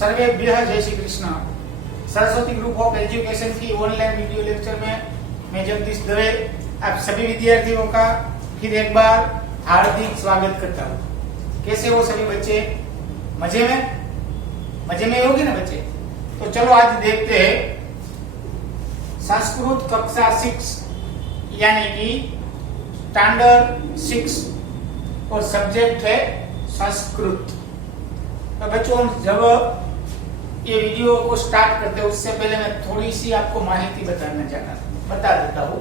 सर्वेभ्यः जय Shri Krishna. Saraswati group of education की ऑनलाइन वीडियो लेक्चर में मैं जगदीश दवे आप सभी विद्यार्थियों का फिर एक बार हार्दिक स्वागत करता हूँ। कैसे हो सभी बच्चे? मजे में होगी ना बच्चे? तो चलो आज देखते हैं संस्कृत कक्षा 6 यानी कि स्टैंडर्ड 6 और सब्जेक्ट है संस्कृत। तो बच्चों जब ये वीडियो को स्टार्ट करते हैं उससे पहले मैं थोड़ी सी आपको माहिती बता देता हूँ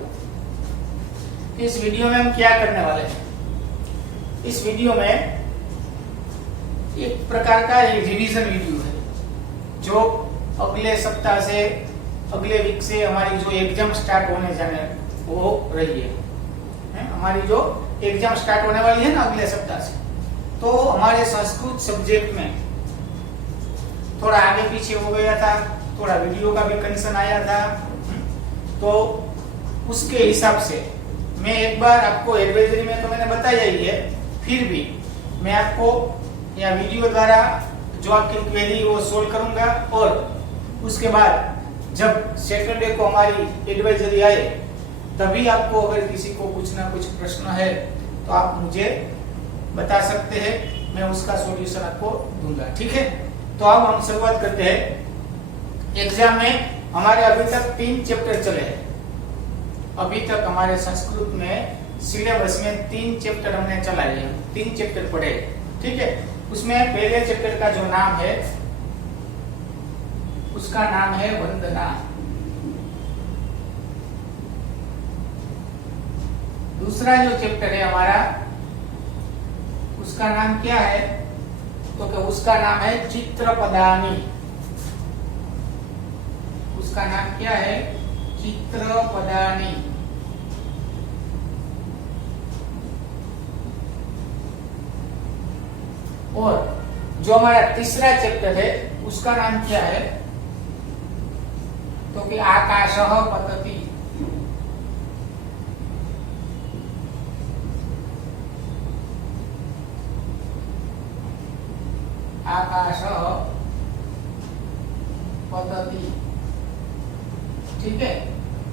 कि इस वीडियो में हम क्या करने वाले हैं। इस वीडियो में एक प्रकार का रिवीजन वीडियो है जो अगले सप्ताह से अगले वीक से हमारी जो एग्जाम स्टार्ट होने जाने हो रही है हमारी जो एग्जाम स्टार्ट होने वाली है ना अगले सप्ताह से, तो हमारे संस्कृत सब्जेक्ट में थोड़ा आगे पीछे हो गया था, थोड़ा वीडियो का भी कंसर्न आया था, तो उसके हिसाब से मैं एक बार आपको एडवाइजरी में तो मैंने बताया ही है, फिर भी मैं आपको या वीडियो द्वारा जो आपकी क्वेरी वो सोल्व करूंगा। और उसके बाद जब सैटरडे को हमारी एडवाइजरी आए तभी आपको अगर किसी को कुछ ना कुछ प्रश्न है तो आप मुझे बता सकते हैं, मैं उसका सॉल्यूशन आपको दूंगा। ठीक है, तो अब हम शुरुआत करते हैं। एग्जाम में हमारे अभी तक 3 चैप्टर चले हैं। अभी तक हमारे संस्कृत में सिलेबस में 3 चैप्टर हमने चलाए हैं, 3 चैप्टर पढ़े। ठीक है, उसमें पहले चैप्टर का जो नाम है उसका नाम है वंदना। दूसरा जो चैप्टर है हमारा उसका नाम क्या है, तो उसका नाम है चित्रपदानी। उसका नाम क्या है? चित्रपदानी। और जो हमारा तीसरा चैप्टर है उसका नाम क्या है, तो कि आकाशः पतति। आकाशः पतति। ठीक है,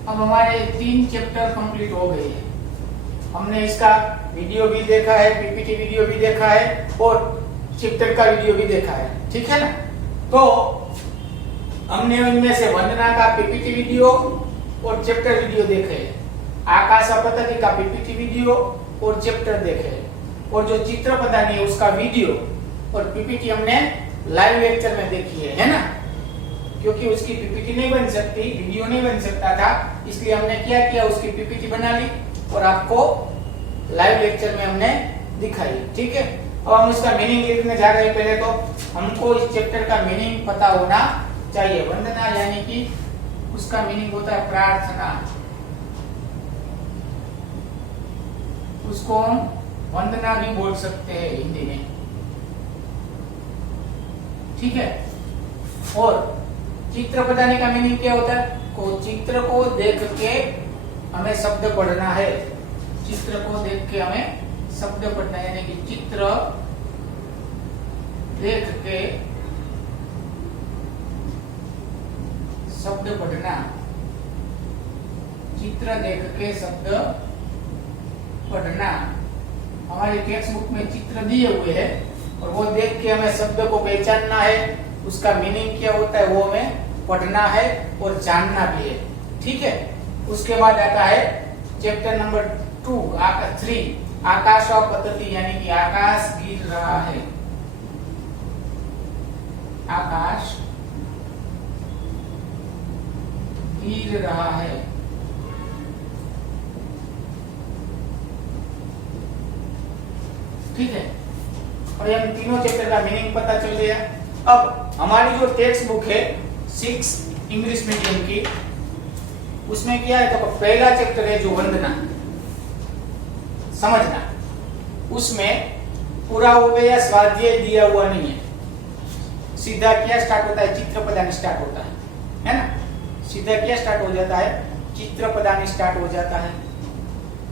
अब हमारे 3 चैप्टर कंप्लीट हो गए हैं। हमने इसका वीडियो भी देखा है, पीपीटी वीडियो भी देखा है और चैप्टर का वीडियो भी देखा है। ठीक है ना, तो हमने उनमें से वंदना का पीपीटी वीडियो और चैप्टर वीडियो देखे, आकाश पतति का पीपीटी वीडियो और चैप्टर देखे, और जो चित्रपदानी है उसका वीडियो और पीपीटी हमने लाइव लेक्चर में देखी है ना, क्योंकि उसकी पीपीटी नहीं बन सकती, वीडियो नहीं बन सकता था, इसलिए हमने क्या किया, उसकी पीपीटी बना ली और आपको लाइव लेक्चर में हमने दिखाई। ठीक है, अब हम इसका मीनिंग लिखने जा रहे हैं। पहले तो हमको इस चैप्टर का मीनिंग पता होना चाहिए। वंदना यानी कि उसका मीनिंग होता है प्रार्थना। उसको हम वंदना भी बोल सकते हैं हिंदी में। ठीक है, और चित्रपदानी का मीनिंग क्या होता है? को चित्र को देख के हमें शब्द पढ़ना है। चित्र को देख के हमें शब्द पढ़ना है, यानी कि चित्र देख के शब्द पढ़ना। चित्र देख के शब्द पढ़ना। हमारी टेक्स्ट बुक में चित्र दिए हुए हैं और वो देख के हमें शब्द को पहचानना है, उसका मीनिंग क्या होता है वो हमें पढ़ना है और जानना भी है। ठीक है, उसके बाद आता है चैप्टर नंबर 3 आकाश पतति, यानी कि आकाश गिर रहा है। आकाश गिर रहा है। ठीक है, और ये तीनों चैप्टर का मीनिंग पता चल गया। अब हमारी जो टेक्स्ट बुक है 6 इंग्लिश मीडियम की, उसमें क्या है, तो पहला चैप्टर है जो वंदना, समझना। उसमें पूरा हो गया, स्वाध्याय दिया हुआ नहीं है, सीधा क्या स्टार्ट होता है, चित्रपदानी स्टार्ट होता है ना। सीधा क्या स्टार्ट हो जाता है, चित्रपदानी स्टार्ट हो जाता है।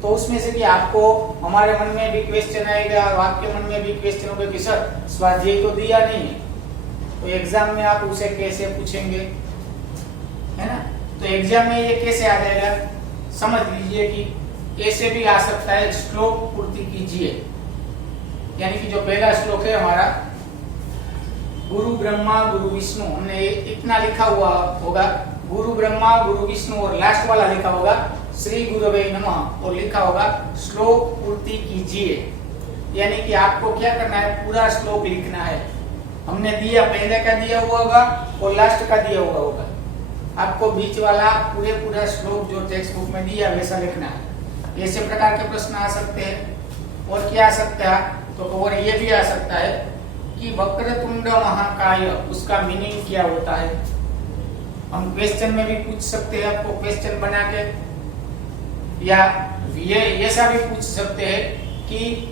तो उसमें से कि आपको हमारे मन में भी क्वेश्चन आएगा और आपके मन में भी क्वेश्चन होगा कि सर स्वाध्याय तो दिया नहीं है, तो एग्जाम में आप उसे कैसे पूछेंगे, है ना। तो एग्जाम में ये कैसे आ जाएगा, समझ लीजिए कि ऐसे भी आ सकता है, श्लोक पूर्ति कीजिए। यानी कि जो पहला श्लोक है हमारा, गुरु ब्रह्मा गुरु विष्णु, हमने इतना लिखा हुआ होगा, गुरु ब्रह्मा गुरु विष्णु, और लास्ट वाला लिखा होगा श्री गुरुवे नमः, और लिखा होगा श्लोक पूर्ति कीजिए। यानी कि आपको क्या करना है, पूरा श्लोक लिखना है। हमने दिया, पहले का दिया हुआ होगा और लास्ट का दिया हुआ होगा। आपको बीच वाला पूरा श्लोक जो टेक्स्ट बुक में दिया वैसा लिखना है। ऐसे प्रकार के प्रश्न आ सकते हैं। और क्या आ सकता है, तो और ये भी आ सकता है कि वक्रतुंड महाकाय, उसका मीनिंग क्या होता है। हम क्वेश्चन में भी पूछ सकते हैं, आपको क्वेश्चन बना के, या ये ऐसा भी पूछ सकते हैं कि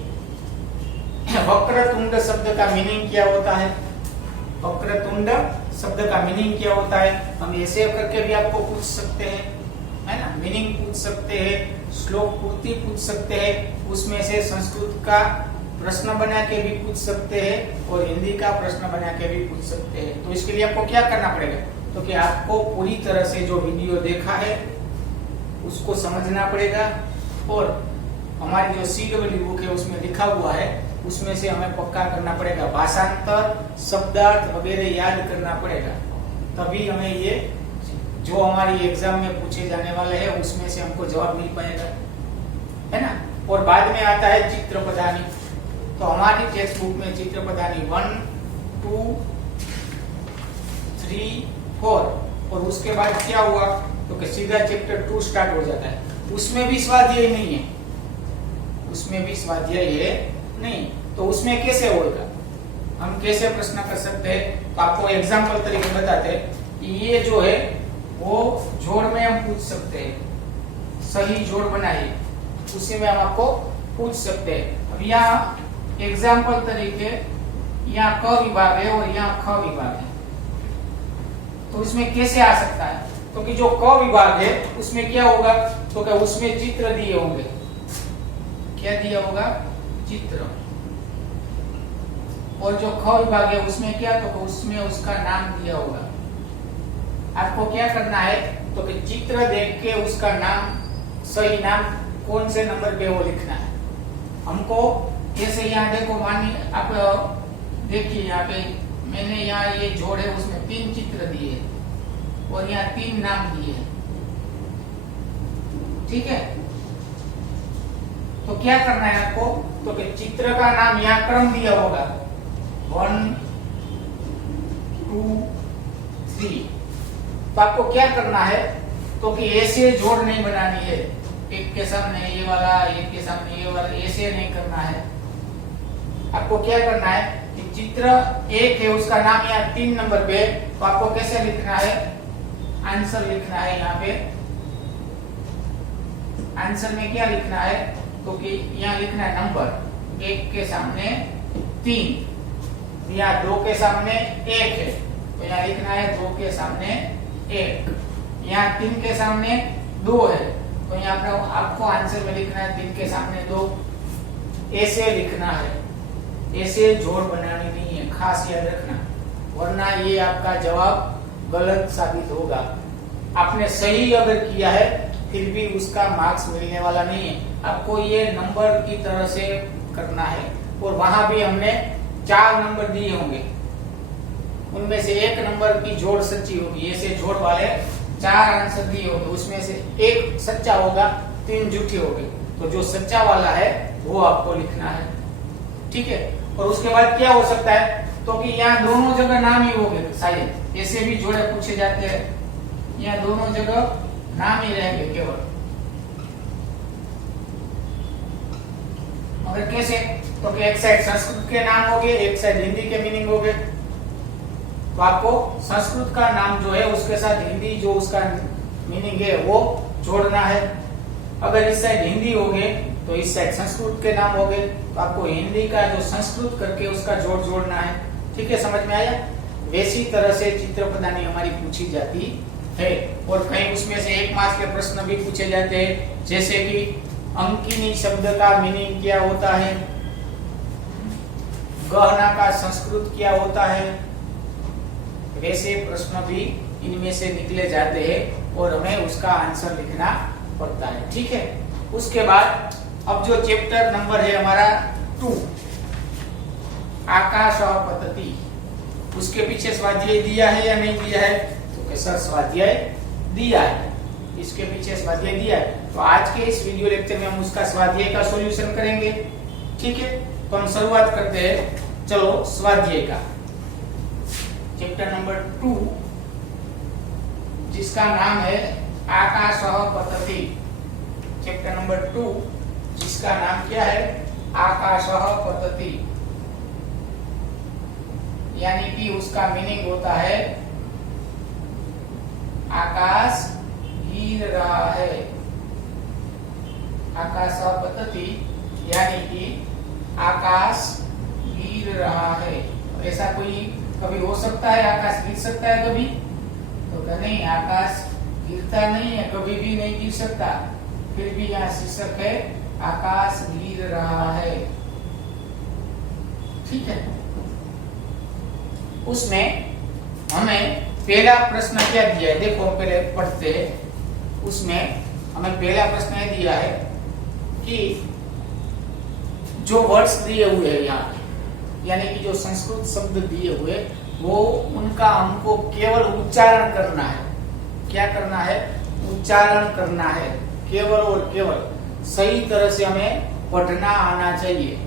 वक्रतुंड शब्द का मीनिंग क्या होता है, वक्रतुंड शब्द का मीनिंग क्या होता है। हम ऐसे करके भी आपको पूछ सकते हैं, है ना, मीनिंग पूछ सकते हैं, श्लोक पूर्ति पूछ सकते हैं, उसमें से संस्कृत का प्रश्न बना के भी पूछ सकते हैं और हिंदी का प्रश्न बना के भी पूछ सकते हैं। तो इसके लिए आपको क्या करना पड़ेगा, तो कि आपको पूरी तरह से जो वीडियो देखा है उसको समझना पड़ेगा, और हमारी जो CW बुक है उसमें लिखा हुआ है, उसमें से हमें पक्का करना पड़ेगा, भाषांतर शब्दार्थ वगैरह याद करना पड़ेगा, तभी हमें ये जो हमारी एग्जाम में पूछे जाने वाले हैं उसमें से हमको जवाब मिल पाएगा, है ना। और बाद में आता है चित्रपदानी। तो हमारी टेक्स्ट बुक में चित्रपदानी 1, 2, 3, 4, और उसके बाद क्या हुआ, तो कि सीधा चैप्टर 2 स्टार्ट हो जाता है। उसमें भी स्वाध्याय नहीं है, उसमें भी स्वाध्याय है नहीं, तो उसमें कैसे होगा, हम कैसे प्रश्न कर सकते हैं। तो आपको एग्जाम्पल तरीके बताते हैं कि ये जो है वो जोड़ में हम पूछ सकते हैं, सही जोड़ बनाइए, उसी में हम आपको पूछ सकते हैं। अब यहाँ एग्जाम्पल तरीके, यहाँ क विभाग है और यहाँ ख विभाग है, तो इसमें कैसे आ सकता है, तो कि जो क विभाग है उसमें क्या होगा, तो क्या उसमें चित्र दिए होंगे, क्या दिया होगा, चित्र, और जो ख विभाग है उसमें क्या, तो उसमें उसका नाम दिया होगा। आपको क्या करना है, तो कि चित्र देख के उसका नाम, सही नाम कौन से नंबर पे वो लिखना है हमको। जैसे यहाँ देखो, मानिए आप देखिए, यहाँ पे मैंने यहाँ ये जोड़ है उसमें 3 चित्र दिए और यहाँ 3 नाम दिए, ठीक है। तो क्या करना है आपको, तो कि चित्र का नाम यहाँ क्रम दिया होगा 1, 2, 3। तो आपको क्या करना है, तो कि ऐसे जोड़ नहीं बनानी है, एक के सामने ये वाला, एक के सामने ये वाला, ऐसे नहीं करना है। आपको क्या करना है कि चित्र 1 है उसका नाम यहाँ 3 नंबर पे, तो आपको कैसे लिखना है, आंसर लिखना है। यहाँ पे आंसर में क्या लिखना है, तो कि यहाँ लिखना है नंबर, 1 के सामने 3, यहाँ 2 के सामने 1 है, तो यहाँ लिखना है 2 के सामने 1, यहाँ 3 के सामने 2 है, तो यहाँ पर आपको आंसर में लिखना है 3 के सामने 2, ऐसे लिखना है। ऐसे जोड़ बनानी नहीं है, खास याद रखना, वरना ये आपका जवाब गलत साबित होगा। आपने सही अगर किया है फिर भी उसका मार्क्स मिलने वाला नहीं है। आपको ये नंबर की तरह से करना है, और वहां भी हमने 4 नंबर दिए होंगे, उनमें से 1 नंबर की जोड़ सच्ची होगी। ऐसे जोड़ वाले 4 आंसर दिए होंगे, उसमें से 1 सच्चा होगा, 3 झूठे होंगे। तो जो सच्चा वाला है वो आपको लिखना है, ठीक है। और उसके बाद क्या हो सकता है, तो कि यहाँ दोनों जगह नाम ही होंगे, शायद ऐसे भी जोड़े पूछे जाते हैं, यहाँ दोनों जगह नाम ही रहेंगे केवल। मगर कैसे, तो कि एक साइड संस्कृत के नाम हो गए, एक साइड हिंदी के मीनिंग हो गए। तो आपको संस्कृत का नाम जो है उसके साथ हिंदी जो उसका मीनिंग है वो जोड़ना है। अगर इस साइड हिंदी हो गए तो इस साइड संस्कृत के नाम हो गए, तो आपको हिंदी का जो संस्कृत करके उसका जोड़ जोड़ना है, ठीक है। समझ में आया। वैसी तरह से चित्रपदानी हमारी पूछी जाती है, और कहीं उसमें से 1 मार्क्स के प्रश्न भी पूछे जाते हैं, जैसे कि अंकिनी शब्द का मीनिंग क्या होता है, गहना का संस्कृत क्या होता है, वैसे प्रश्न भी इनमें से निकले जाते हैं और हमें उसका आंसर लिखना पड़ता है। ठीक है, उसके बाद अब जो चैप्टर नंबर है हमारा 2, आकाशः पतति, उसके पीछे स्वाध्याय दिया है या नहीं दिया है? तो कैसा स्वाध्याय दिया है, इसके पीछे स्वाध्याय दिया है। तो आज के इस वीडियो लेक्चर में हम उसका स्वाध्याय का सॉल्यूशन करेंगे। ठीक है, तो हम शुरुआत करते हैं। चलो स्वाध्याय का चैप्टर नंबर 2 जिसका नाम है आकाशः पतति। चैप्टर नंबर 2 जिसका नाम क्या है? आकाशः पतति, यानी कि उसका मीनिंग होता है आकाश गिर रहा है। आकाशः पतति यानी कि आकाश गिर रहा है। ऐसा कोई कभी हो सकता है आकाश गिर सकता है कभी? तो नहीं, आकाश गिरता नहीं है, कभी भी नहीं गिर सकता। फिर भी यहाँ शीर्षक है आकाश गिर रहा है। ठीक है, उसमें हमें पहला प्रश्न क्या दिया है? देखो पहले पढ़ते हैं। उसमें हमें पहला प्रश्न यह दिया है कि जो वर्ड्स दिए हुए हैं यहाँ, यानी कि जो संस्कृत शब्द दिए हुए, वो उनका हमको केवल उच्चारण करना है। क्या करना है? उच्चारण करना है। केवल और केवल सही तरह से हमें पढ़ना आना चाहिए।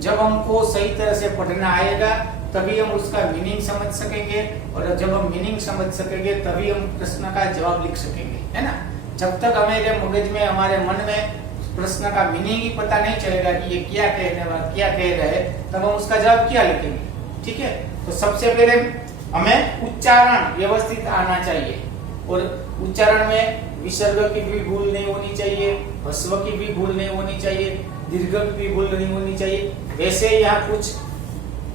जब हमको सही तरह से पढ़ना आएगा तभी हम उसका मीनिंग समझ सकेंगे, और जब हम मीनिंग समझ सकेंगे तभी हम प्रश्न का जवाब लिख सकेंगे, है ना। जब तक हमारे मगज में, हमारे मन में प्रश्न का मीनिंग ही पता नहीं चलेगा कि ये क्या क्या कह रहे हैं, तब हम उसका जवाब क्या लिखेंगे। ठीक है, तो सबसे पहले हमें उच्चारण व्यवस्थित आना चाहिए, और उच्चारण में विसर्ग की भी भूल नहीं होनी चाहिए, ह्रस्व की भी भूल नहीं होनी चाहिए, दीर्घ की भी भूल नहीं होनी चाहिए। वैसे यहाँ कुछ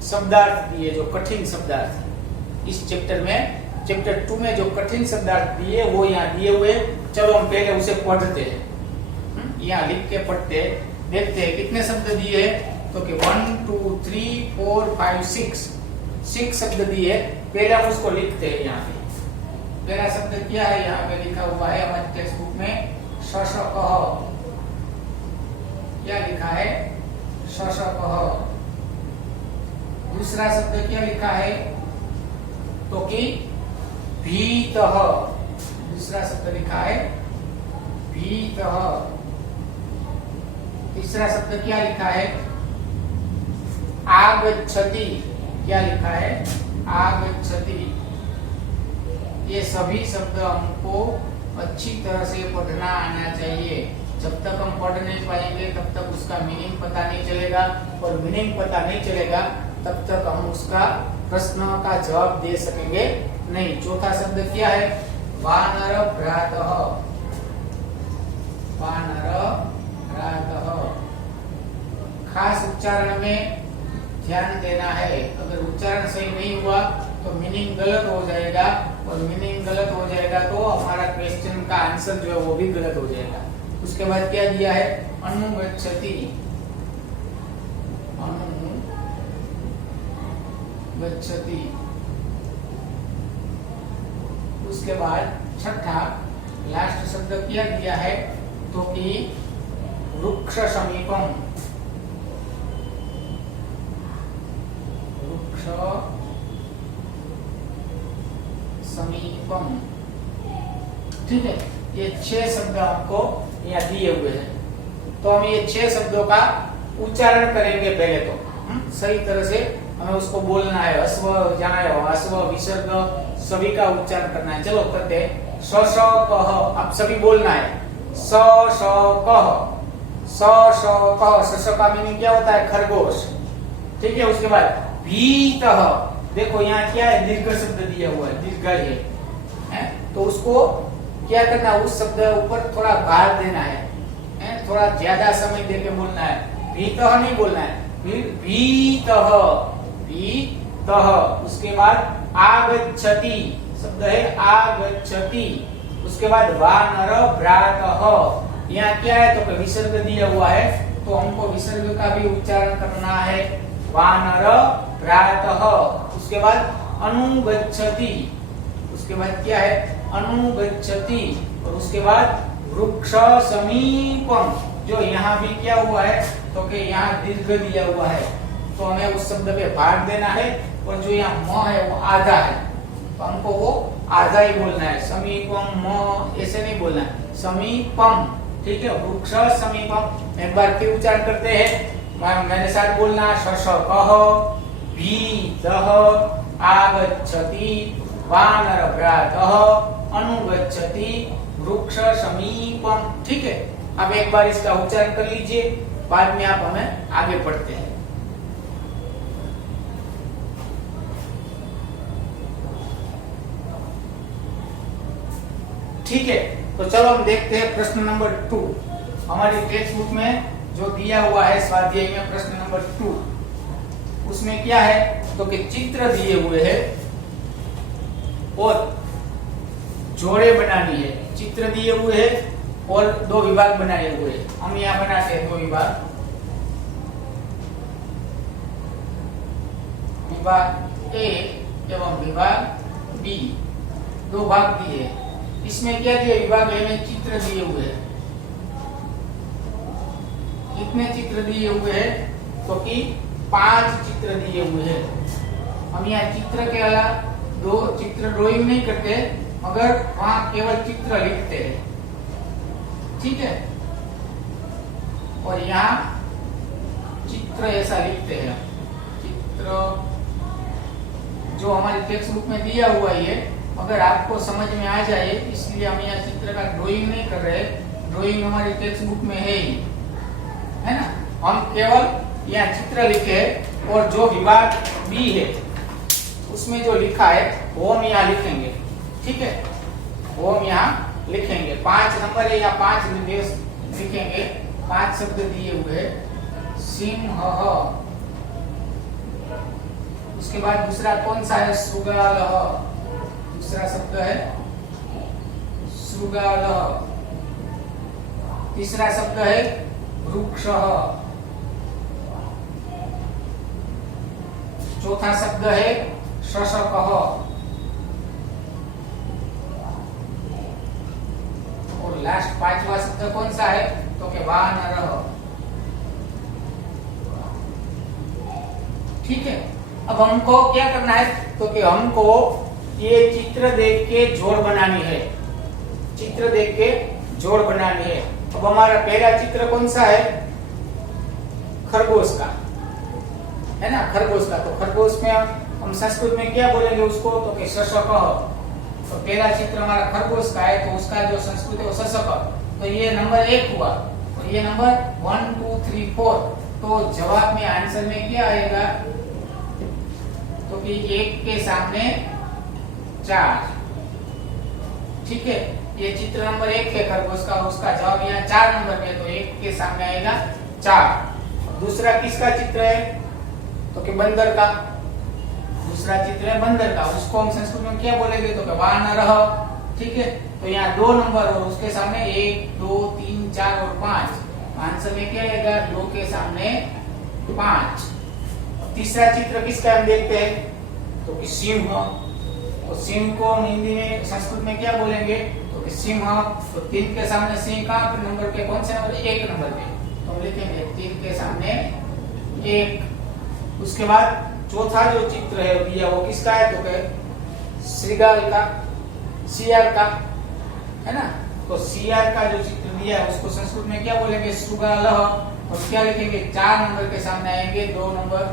शब्दार्थ दिए जो कठिन शब्दार्थ इस चैप्टर में, चैप्टर 2 में जो कठिन शब्दार्थ दिए वो यहाँ दिए हुए। चलो हम पहले उसे पढ़ते हैं, यहाँ लिख के पढ़ते हैं, देखते हैं कितने शब्द दिए हैं। तो कि 1 2 3 4 5 6 शब्द दिए। पहले हम उसको लिखते हैं। यहाँ पे पहला शब्द क्या है? यहाँ पे लिखा हुआ है हमारे टेक्स्ट बुक में शशकः। क्या लिखा है? शशकः। दूसरा शब्द क्या लिखा है? तो कि भीतः। दूसरा शब्द लिखा है भीतः। तीसरा शब्द क्या लिखा है? आगच्छति। क्या लिखा है? आगच्छति। ये सभी शब्द हमको अच्छी तरह से पढ़ना आना चाहिए। जब तक हम पढ़ नहीं पाएंगे तब तक उसका मीनिंग पता नहीं चलेगा, और मीनिंग पता नहीं चलेगा तब तक हम उसका प्रश्न का जवाब दे सकेंगे नहीं। चौथा शब्द क्या है? वानर भ्रातः। वानर भ्रातः। खास उच्चारण में ध्यान देना है। अगर उच्चारण सही नहीं हुआ तो मीनिंग गलत हो जाएगा, और मीनिंग गलत हो जाएगा तो हमारा क्वेश्चन का आंसर जो है वो भी गलत हो जाएगा। उसके बाद क्या दिया है? अनुगच्छति। अनुगच्छति। उसके बाद छठा लास्ट शब्द क्या दिया है? तो कि वृक्ष समीपम। वृक्ष समीपम। ठीक है, ये 6 शब्द हमको यहाँ दिए हुए हैं। तो हम ये 6 शब्दों का उच्चारण करेंगे पहले तो। सही तरह से हमें उसको बोलना है। अश्व जाना है, अश्व विसर्ग सभी का उच्चारण करना है। चलो करते हैं। स स कह, आप सभी बोलना है। स स कह। स स कह। स का मीनिंग क्या होता है? खरगोश। ठीक है, उसके बाद भीतः। देखो यहाँ क्या है? दीर्घ शब्द दिया हुआ है, दीर्घ है, तो उसको क्या करना है? उस शब्द ऊपर थोड़ा भार देना है, थोड़ा ज्यादा समय देके बोलना है। भीतः नहीं बोलना है, भीतः। भीतः। उसके बाद आगच्छति शब्द है, आगच्छति। उसके बाद वानर भ्रातः। यहाँ क्या है? तो विसर्ग दिया हुआ है, तो हमको विसर्ग का भी उच्चारण करना है। वानर भ्रातः। उसके बाद अनुगच्छति, उसके बाद क्या है अनुगच्छति, और उसके बाद वृक्ष समीपम, जो यहाँ भी क्या हुआ है तो कि यहाँ दीर्घ दिया हुआ है तो हमें उस शब्द पे भाग देना है, और जो यहाँ म है वो आधा है तो हमको वो आधा ही बोलना है, समीपम म ऐसे नहीं बोलना है, समीपम, ठीक है। वृक्ष समीपम, एक बार फिर उच्चारण करते हैं, मेरे साथ बोलना, शशकः भीतः आगच्छति वानरभ्रातः अनुगच्छति वृक्ष समीपम, ठीक है। अब एक बार इसका उच्चारण कर लीजिए, बाद में आप हमें आगे पढ़ते हैं। ठीक है, तो चलो हम देखते हैं प्रश्न नंबर 2। हमारी टेक्स्ट बुक में जो दिया हुआ है स्वाध्याय में प्रश्न नंबर 2, उसमें क्या है तो कि चित्र दिए हुए हैं और जोड़े बनानी है, चित्र दिए हुए हैं और दो विभाग बनाए हुए हैं। हम यहाँ बनाते हैं दो विभाग, विभाग ए एवं विभाग बी, दो भाग दिए हैं। इसमें क्या दिया, विभाग ए में चित्र दिए हुए हैं, कितने चित्र दिए हुए हैं तो कि 5 चित्र दिए हुए हैं। हम यहाँ चित्र के अलावा दो चित्र ड्राइंग नहीं करते, मगर वहां केवल चित्र लिखते हैं, ठीक है। और यहाँ चित्र ऐसा लिखते हैं, चित्र जो हमारी टेक्स्ट बुक में दिया हुआ है, मगर आपको समझ में आ जाए इसलिए हम यहाँ चित्र का ड्राइंग नहीं कर रहे, ड्राइंग हमारी टेक्स्ट बुक में है ही, है ना। हम केवल यहाँ चित्र लिखे और जो विभाग बी है उसमें जो लिखा है वो हम यहाँ लिखेंगे, ठीक है, वो हम यहाँ लिखेंगे। 5 नंबर है या 5 निर्देश लिखेंगे, 5 शब्द दिए हुए, सिंह, उसके बाद दूसरा कौन सा है, सुगाल, दूसरा शब्द है सुगाल, तीसरा शब्द है वृक्ष, चौथा शब्द है शशकः, और लास्ट 5वां शब्द कौन सा है तो कि वानरः, ठीक है। अब हमको क्या करना है तो कि हमको ये चित्र देख के जोड़ बनानी है, चित्र देख के जोड़ बनानी है। अब हमारा पहला चित्र कौन सा है, खरगोश का, है ना, खरगोश का। तो खरगोश में हम संस्कृत में क्या बोलेंगे उसको तो कि शशकः, तो पहला चित्र हमारा खरगोश का है तो उसका जो संस्कृत है वो शशक, तो ये नंबर 1 हुआ, और ये नंबर 1 2 3 4, तो जवाब में आंसर में क्या आएगा तो कि 1 के सामने 4, ठीक है। ये चित्र नंबर 1 है खरगोश का, उसका जवाब यहाँ 4 नंबर में, तो 1 के सामने आएगा 4। दूसरा किसका चित्र है तो कि बंदर का, दूसरा चित्र है बंदर का, उसको हम संस्कृत में क्या बोलेंगे तो कि वानरः, ठीक है। तो यहाँ 2 नंबर और उसके सामने 1 2 3 4 और 5, आंसर में क्या आएगा 2 के सामने 5। तीसरा चित्र किसका हम देखते हैं तो कि सिंह, तो सिंह को हम हिंदी में संस्कृत में क्या बोलेंगे तो कि सिंह, तो 3 के सामने सिंह का नंबर पे कौन सा नंबर, 1 नंबर पे, तो हम लिखेंगे 3 के सामने 1। उसके बाद चौथा जो चित्र है दिया वो किसका है तो कि श्रीगाल का, सियार का, है ना। तो सियार का जो चित्र दिया है उसको संस्कृत में क्या बोलेंगे सुगालः, और क्या लिखेंगे 4 नंबर के सामने आएंगे 2 नंबर,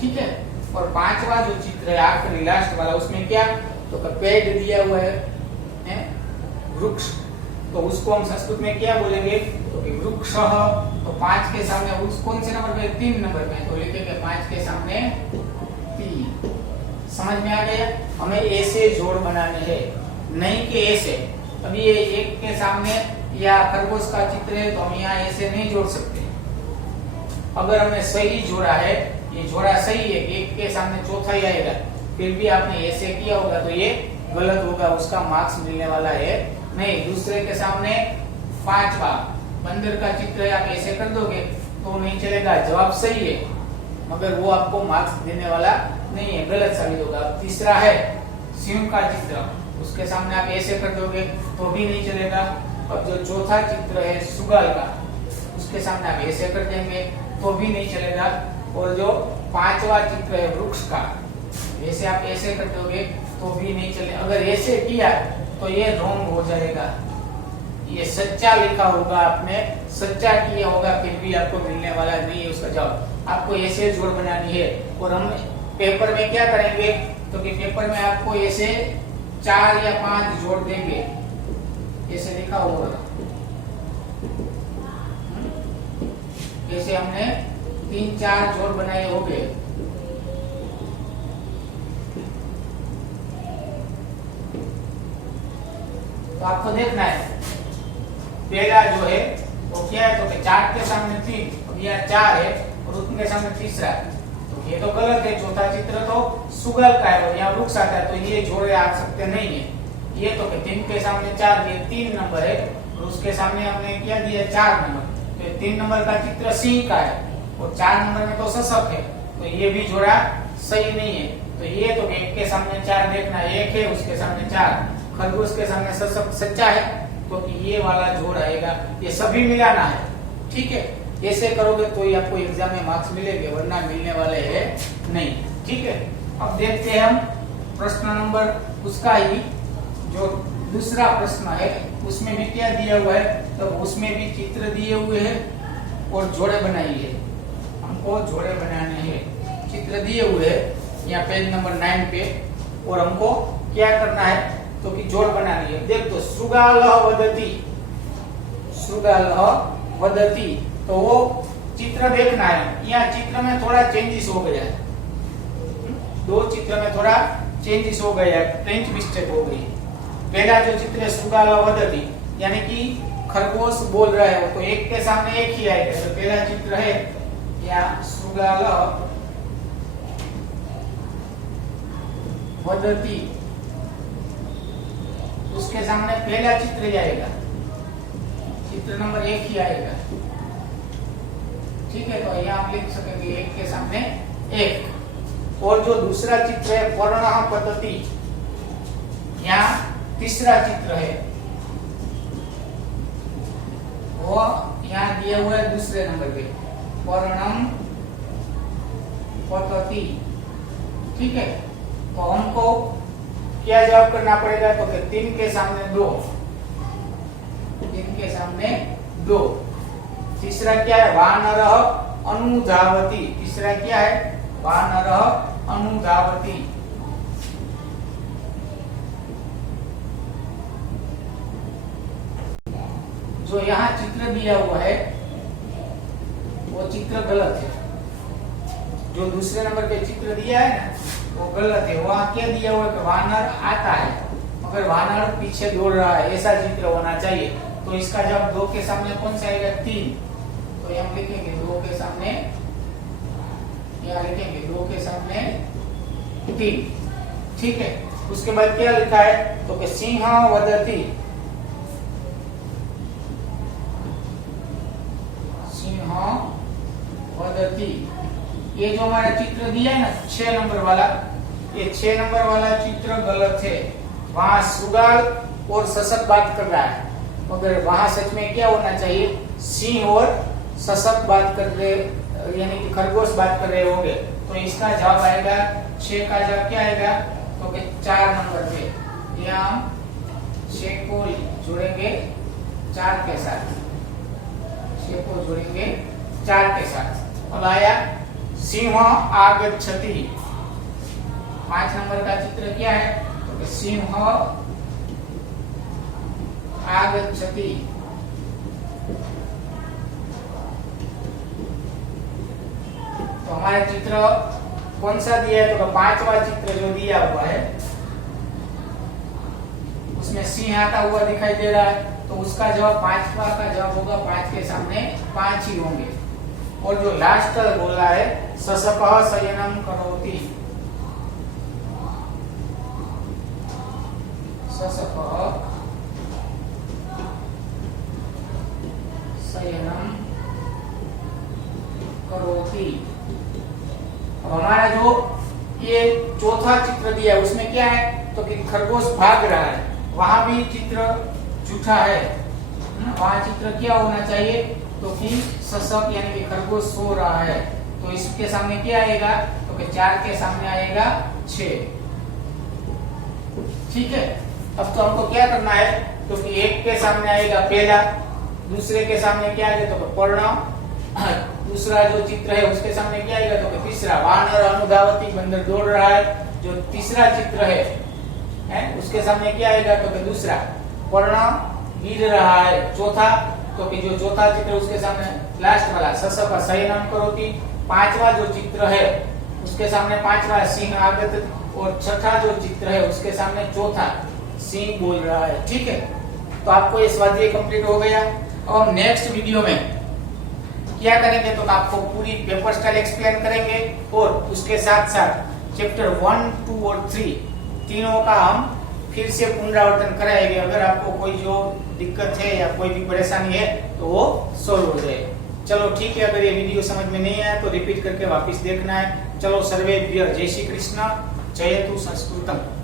ठीक है। और 5वां जो चित्र है आखिरी लास्ट वाला, उसमें क्या तो पेड़ दिया हुआ है वृक्ष, तो उसको हम संस्कृत में क्या बोलेंगे तो कि वृक्षः, तो 5 के सामने उस कौन से नंबर पे 3 नंबर पे, तो लिखेंगे 5 के सामने 3। समझ में आ गया, हमें ऐसे जोड़ बनाने हैं, नहीं कि ऐसे। अभी ये 1 के सामने या खरगोश का चित्र है तो हम यहाँ ऐसे नहीं जोड़ सकते। अगर हमें सही जोड़ा है, ये जोड़ा सही है, 1 के सामने चौथा ही आएगा, फिर भी आपने ऐसे किया होगा तो ये गलत होगा, उसका मार्क्स मिलने वाला है नहीं। दूसरे के सामने 5वां बंदर का चित्र है, आप ऐसे कर दोगे तो नहीं चलेगा, जवाब सही है मगर वो आपको मार्क्स देने वाला नहीं है, गलत साबित होगा। अब तीसरा है सिंह का चित्र, उसके सामने आप ऐसे कर दोगे तो भी नहीं चलेगा। अब जो चौथा चित्र है सुगाल का, उसके सामने आप ऐसे कर देंगे तो भी नहीं चलेगा। और जो पांचवा चित्र है वृक्ष का, ऐसे आप ऐसे कर दोगे तो भी नहीं चले। अगर ऐसे किया तो ये रॉन्ग हो जाएगा, ये सच्चा लिखा होगा, आपने सच्चा किया होगा, फिर भी आपको मिलने वाला नहीं है उसका जवाब। आपको ऐसे जोड़ बनानी है। और हम पेपर में क्या करेंगे, तो कि पेपर में आपको ऐसे 4 या 5 जोड़ देंगे, ऐसे लिखा होगा। जैसे हमने 3-4 जोड़ बनाए होंगे। तो आपको देखना है पहला जो है वो क्या है, तो 4 के सामने 3, अब यहाँ 4 है और उनके सामने तीसरा, तो ये तो गलत है। चौथा चित्र तो सुगल का है और यहाँ वृक्ष आता है, तो ये जोड़े आ सकते नहीं है। ये तो 3 के सामने 4 दिए, 3 नंबर है और उसके सामने हमने क्या दिया 4 नंबर, तो 3 नंबर का चित्र सिंह का है और 4 नंबर में तो सशक है, तो ये भी जोड़ा सही नहीं है। तो ये तो 1 के सामने 4 देखना, 1 है उसके सामने 4, खरगोश के सामने सशक सच्चा है, तो ये वाला जोड़ आएगा। ये सभी मिलाना है, ठीक है। ऐसे करोगे तो ही आपको एग्जाम में मार्क्स मिलेंगे, वरना मिलने वाले हैं नहीं, ठीक है। अब देखते हैं हम प्रश्न नंबर उसका ही, जो दूसरा प्रश्न है उसमें भी क्या दिया हुआ है, तो उसमें भी चित्र दिए हुए हैं और जोड़े बनाइए। हमको जोड़े बनाने हैं, चित्र दिए हुए हैं यहाँ पेज नंबर 9 पे, और हमको क्या करना है, तो कि जोड़ बनानी है। देख तो सुगालः वदति, सुगालः वदति, तो वो चित्र देखना है। यहाँ चित्र में थोड़ा चेंजेस हो गया है, 2 चित्र में थोड़ा चेंजेस हो गया है, फ्रेंच मिस्टेक हो गई। पहला जो चित्र है सुगालः वदति, यानी कि खरगोश बोल रहा है, तो 1 के सामने 1 ही आएगा। तो पहला चित्र है यहाँ सुगालः वदति, उसके सामने पहला चित्र आएगा, चित्र नंबर 1 ही आएगा, ठीक है। तो यहाँ आप लिख सकेंगे 1 के सामने 1। और जो दूसरा चित्र है पर्णः पतति, यहाँ तीसरा चित्र है, वो यहाँ दिया हुआ है दूसरे नंबर पे, पर्णम पतति, ठीक है। तो हमको क्या जवाब करना पड़ेगा, तो 3 के सामने 2, 3 के सामने 2। तीसरा क्या है, वानरः अनुधावति, तीसरा क्या है, वानरः अनुधावति। जो यहाँ चित्र दिया हुआ है वो चित्र गलत है, जो दूसरे नंबर पे चित्र दिया है ना वो गलत है। वहाँ क्या दिया हुआ है कि वानर आता है मगर वानर पीछे दौड़ रहा है, ऐसा चित्र होना चाहिए। तो इसका जब 2 के सामने कौन सा आएगा, 3, तो हम लिखेंगे 2 के सामने, यहाँ लिखेंगे 2 के सामने 3, ठीक है। उसके बाद क्या लिखा है, तो कि सिंह वदति, सिंह वदति। ये जो हमारा चित्र दिया है ना 6 नंबर वाला, ये 6 नंबर वाला चित्र गलत है। वहां सुगाल और सशक बात कर रहा है, मगर वहां सच में क्या होना चाहिए, सिंह और सशक बात कर रहे, यानी कि खरगोश बात कर रहे होंगे। तो इसका जवाब आएगा 6 का जवाब क्या आएगा, तो 4 नंबर पे। यहाँ हम 6 को जोड़ेंगे 4 के साथ, 6 को जोड़ेंगे 4 के साथ। अब आया सिंह आगच्छति, 5 नंबर का चित्र क्या है, तो सिंह आगच्छति। तो हमारा चित्र कौन सा दिया है, तो 5वां चित्र जो दिया हुआ है उसमें सिंह आता हुआ दिखाई दे रहा है, तो उसका जवाब 5वां का जवाब होगा, 5 के सामने 5 ही होंगे। और जो लास्ट बोला है सशकः शयनम करोति, सशकः शयनम करोति। अब हमारा जो ये चौथा चित्र दिया है उसमें क्या है तो कि खरगोश भाग रहा है, वहां भी चित्र झूठा है। वहां चित्र क्या होना चाहिए तो कि सशक यानी कि खरगोश सो रहा है। तो इसके सामने क्या आएगा तो कि 4 के सामने आएगा 6। ठीक है, अब तो हमको क्या करना है तो कि 1 के सामने आएगा पहला, दूसरे के सामने क्या आएगा तो पर्ण, दूसरा जो चित्र है उसके सामने क्या आएगा तो कि तीसरा वानर अनुधावती बंदर दौड़ रहा है। जो तीसरा चित्र है उसके सामने क्या आएगा तो कि दूसरा पर्ण गिर रहा है। चौथा तो कि जो चौथा चित्र उसके सामने लास्ट वाला सशक शयनम करोति। पांचवा जो चित्र है उसके सामने पांचवा सिंह आगत, और छठा जो चित्र है उसके सामने चौथा सिंह बोल रहा है। ठीक है, तो आपको ये स्वाध्याय कंप्लीट हो गया। अब हम नेक्स्ट वीडियो में क्या करेंगे तो आपको पूरी पेपर स्टाइल एक्सप्लेन करेंगे और उसके साथ साथ चैप्टर 1, 2 और 3 तीनों का हम फिर से पुनरावर्तन कराएंगे। अगर आपको कोई जो दिक्कत है या कोई भी परेशानी है तो वो सॉल्व हो जाए। चलो ठीक है, अगर ये वीडियो समझ में नहीं आया तो रिपीट करके वापस देखना है। चलो सर्वेभ्यः जय श्री कृष्ण, जयतु संस्कृतम।